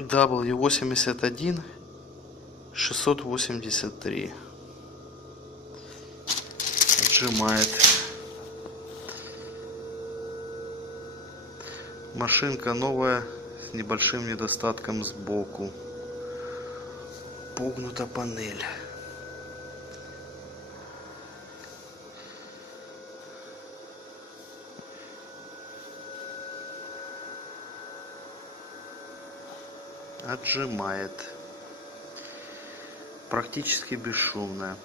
W81 683. Отжимает. Машинка новая, с небольшим недостатком сбоку. Погнута панель. Отжимает. Практически бесшумная.